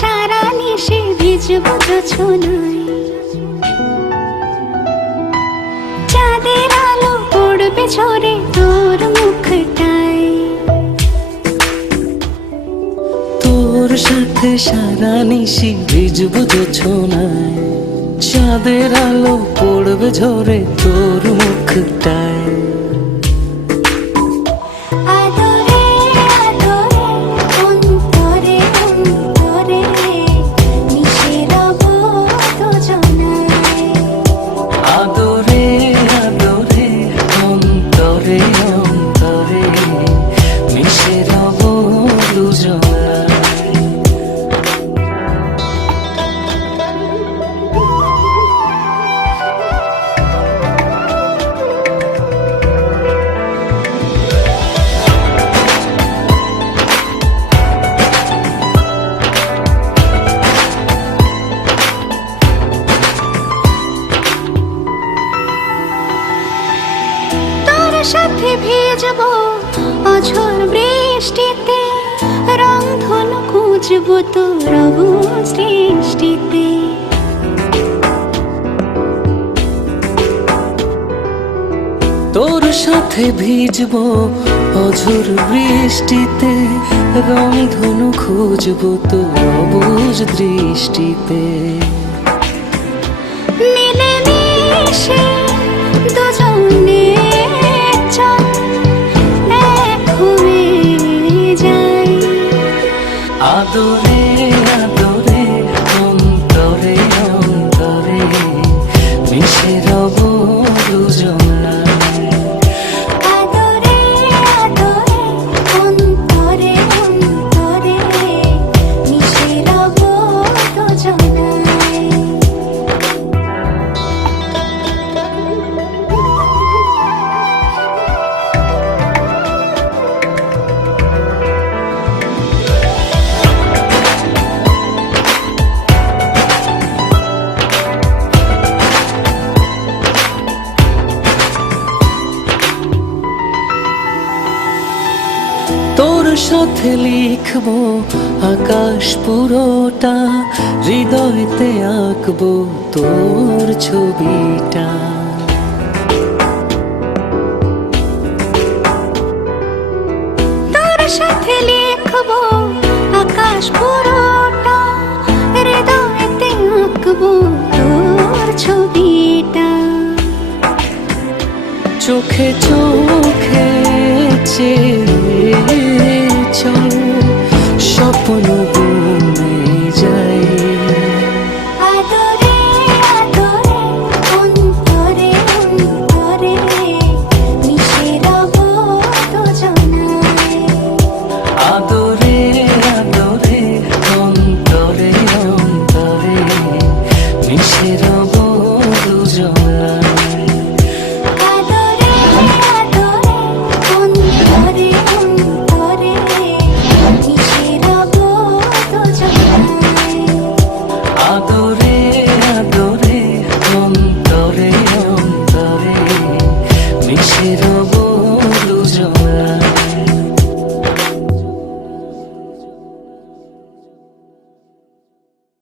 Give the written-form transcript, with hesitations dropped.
সারা নিশে ভিজব জোছনায়, চাঁদের আলো পড়বে ঝরে তোর মুখটায়। তোর সাথে সারা নিশি ভিজব জোছনায়, চাঁদের আলো পড়বে ঝরে তোর মুখটায়। সাথে ভিজব অঝোর বৃষ্টিতে, রংধনু খুঁজব তোর সৃষ্টিতে। তোর সাথে ভিজব অঝোর বৃষ্টিতে, রংধনু খুঁজব তোর অবুঝ দৃষ্টিতে। মিলে মিশে দুজনে আদরে আদরে অন্তরে অন্তরে মিশে রব দুজনায়। আদরে আদরে অন্তরে অন্তরে মিশে রব দুজনায়। তোর সাথে লিখব আকাশ পুরোটা, হৃদয়তে আঁকবো তোর ছবিটা। তোর সাথে লিখব আকাশ পুরোটা, হৃদয়তে আঁকবো তোর ছবিটা। চোখে চোখে চল স্বপ্ন বনে যাই। আদরে আদরে অন্তরে অন্তরে মিশে রব দুজনায়। আদরে আদরে অন্তরে অন্তরে মিশে